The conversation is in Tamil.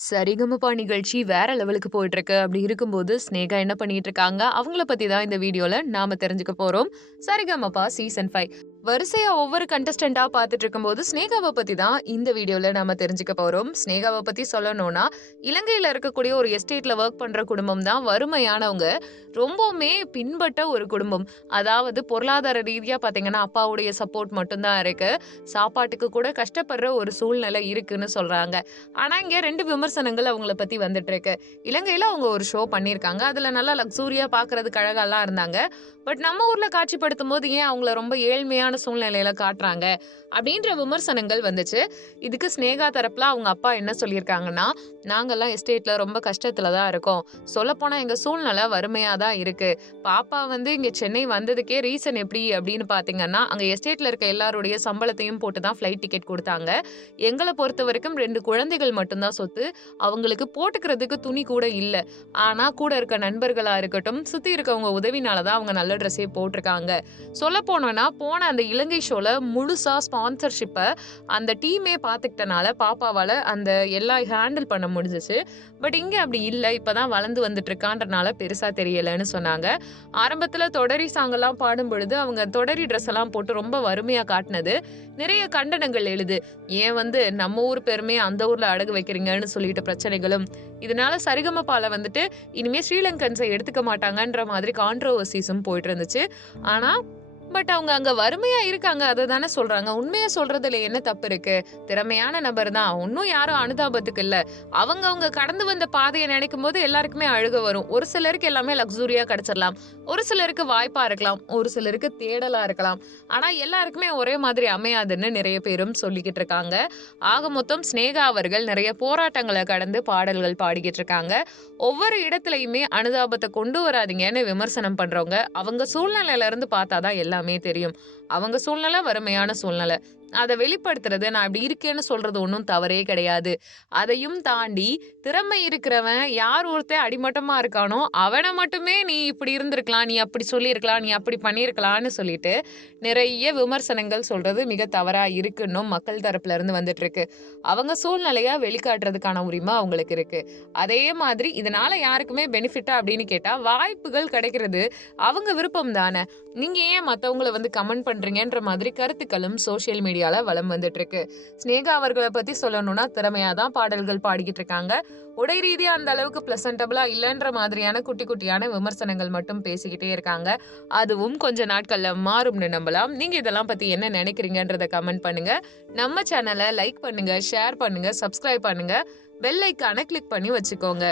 சரிகமபா நிகழ்ச்சி வேற லெவலுக்கு போயிட்டு இருக்கு. அப்படி இருக்கும்போது ஸ்னேகா என்ன பண்ணிட்டு இருக்காங்க? அவங்கள பத்தி தான் இந்த வீடியோல நாம தெரிஞ்சுக்க போறோம். சரிகமபா சீசன் 5 வரிசையா ஒவ்வொரு கண்டஸ்டன்டா பார்த்துட்டு இருக்கும்போது ஸ்னேகாவை பத்தி தான் இந்த வீடியோல நாம தெரிஞ்சுக்க போறோம். ஸ்னேகாவை பத்தி சொல்லணும்னா, இலங்கையில இருக்கக்கூடிய ஒரு எஸ்டேட்ல ஒர்க் பண்ற குடும்பம் தான் வறுமையானவங்க. ரொம்பவுமே பின்பற்ற ஒரு குடும்பம். அதாவது பொருளாதார ரீதியா பாத்தீங்கன்னா அப்பாவுடைய சப்போர்ட் மட்டும்தான் இருக்கு. சாப்பாட்டுக்கு கூட கஷ்டப்படுற ஒரு சூழ்நிலை இருக்குன்னு சொல்றாங்க. ஆனா இங்க 2 விமர்சனங்கள் அவங்கள பத்தி வந்துட்டு இருக்கு. இலங்கையில அவங்க ஒரு ஷோ பண்ணியிருக்காங்க. அதுல நல்லா லக்ஸூரியா பாக்குறதுக்கு அழகாலாம் இருந்தாங்க. பட் நம்ம ஊர்ல காட்சிப்படுத்தும் போது ஏன் அவங்கள ரொம்ப ஏழ்மையான சூழ்நிலையில காட்டுறாங்க அப்படின்ற விமர்சனங்கள் வந்துச்சு. இதுக்கு ஸ்னேகா தரப்புல அவங்க அப்பா என்ன சொல்லியிருக்காங்கன்னா, நாங்கெல்லாம் எஸ்டேட்ல ரொம்ப கஷ்டத்துல தான் இருக்கோம். சொல்லப்போனா எங்க சூழ்நிலை வறுமையா தான் இருக்கு. பாப்பா இங்க சென்னை வந்ததுக்கே ரீசன் எப்படி அப்படின்னு பாத்தீங்கன்னா, அங்க எஸ்டேட்ல இருக்க எல்லாருடைய சம்பளத்தையும் போட்டு தான் ஃபிளைட் டிக்கெட் கொடுத்தாங்க. எங்களை பொறுத்த வரைக்கும் 2 குழந்தைகள் மட்டும்தான் சொத்து. அவங்களுக்கு போட்டுக்கிறதுக்கு துணி கூட இல்ல. ஆனா கூட இருக்க நண்பர்களா இருக்கட்டும், சுத்தி இருக்கவங்க உதவினாலதான் அவங்க நல்ல ட்ரெஸ்ஸே போட்டிருக்காங்க. சொல்ல போனோம்னா போன அந்த இலங்கை ஷோல முழுசா ஸ்பான்சர்ஷிப்ப அந்த டீமே பாத்துக்கிட்டனால பாப்பாவால அந்த எல்லாம் ஹேண்டில் பண்ண முடிஞ்சிச்சு. பட் இங்க அப்படி இல்ல. இப்பதான் வளர்ந்து வந்துட்டு இருக்கான்றனால பெருசா தெரியலன்னு சொன்னாங்க. ஆரம்பத்துல தொடரி சாங் எல்லாம் பாடும் பொழுது அவங்க தொடரி ட்ரெஸ் எல்லாம் போட்டு ரொம்ப வறுமையா காட்டினது நிறைய கண்டனங்கள் எழுது. ஏன் நம்ம ஊர் பெருமையை அந்த ஊர்ல அடகு வைக்கிறீங்கன்னு சொல்லிட்டு பிரச்சனைகளும், இதனால சரிகமபால இனிமே ஸ்ரீலங்கன்ஸை எடுத்துக்க மாட்டாங்கன்ற மாதிரி கான்ட்ரோவர்சிஸும் போயிட்டு இருந்துச்சு. ஆனா பட் அவங்க அங்க வறுமையா இருக்காங்க, அதை தானே சொல்றாங்க. உண்மையா சொல்றதுல என்ன தப்பு இருக்கு? திறமையான நபர் தான், ஒன்னும் யாரும் அனுதாபத்துக்கு இல்ல. அவங்க கடந்து வந்த பாதையை நினைக்கும் போது எல்லாருக்குமே அழுக வரும். ஒரு சிலருக்கு எல்லாமே லக்ஸூரியா கிடைச்சிடலாம், ஒரு சிலருக்கு வாய்ப்பா இருக்கலாம், ஒரு சிலருக்கு தேடலா இருக்கலாம். ஆனா எல்லாருக்குமே ஒரே மாதிரி அமையாதுன்னு நிறைய பேரும் சொல்லிக்கிட்டு இருக்காங்க. ஆக மொத்தம் ஸ்னேகா அவர்கள் நிறைய போராட்டங்களை கடந்து பாடல்கள் பாடிக்கிட்டு இருக்காங்க. ஒவ்வொரு இடத்துலயுமே அனுதாபத்தை கொண்டு வராதீங்கன்னு விமர்சனம் பண்றவங்க அவங்க சூழ்நிலையில இருந்து பார்த்தாதான் எல்லாமே தெரியும். அவங்க சூழ்நிலை வறுமையான சூழ்நிலை, அதை வெளிப்படுத்துறது, நான் இப்படி இருக்கேன்னு சொல்றது ஒன்றும் தவறே கிடையாது. அதையும் தாண்டி திறமை இருக்கிறவன் யார் ஒருத்தன் அடிமட்டமா இருக்கானோ அவனை மட்டுமே நீ இப்படி இருந்திருக்கலாம், நீ அப்படி சொல்லியிருக்கலாம், நீ அப்படி பண்ணியிருக்கலாம்னு சொல்லிட்டு நிறைய விமர்சனங்கள் சொல்றது மிக தவறா இருக்குன்னு மக்கள் தரப்புல இருந்து வந்துட்டு இருக்கு. அவங்க சூழ்நிலையா வெளிக்காட்டுறதுக்கான உரிமை அவங்களுக்கு இருக்கு. அதே மாதிரி இதனால யாருக்குமே பெனிஃபிட்டா அப்படின்னு கேட்டா வாய்ப்புகள் கிடைக்கிறது அவங்க விருப்பம் தானே. நீங்க ஏன் மத்தவங்களை கமெண்ட் பண்றீங்கன்ற மாதிரி கருத்துக்களும் சோசியல் மீடியால வலம் வந்துட்டு இருக்கு. ஸ்னேகா அவர்களை பத்தி சொல்லணும்னா திறமையா தான் பாடல்கள் பாடிக்கிட்டு இருக்காங்க. உடை ரீதியா அந்த அளவுக்கு பிளசன்டபிளா இல்லைன்ற மாதிரியான குட்டி குட்டியான விமர்சனங்கள் மட்டும் பேசிக்கிட்டே இருக்காங்க. அதுவும் கொஞ்ச நாட்கள்ல மாறும்னு நம்பலாம். நீங்க இதெல்லாம் பத்தி என்ன நினைக்கிறீங்கன்றத கமெண்ட் பண்ணுங்க. நம்ம சேனலை லைக் பண்ணுங்க, ஷேர் பண்ணுங்க, சப்ஸ்கிரைப் பண்ணுங்க, பெல் ஐக்கானை கிளிக் பண்ணி வச்சுக்கோங்க.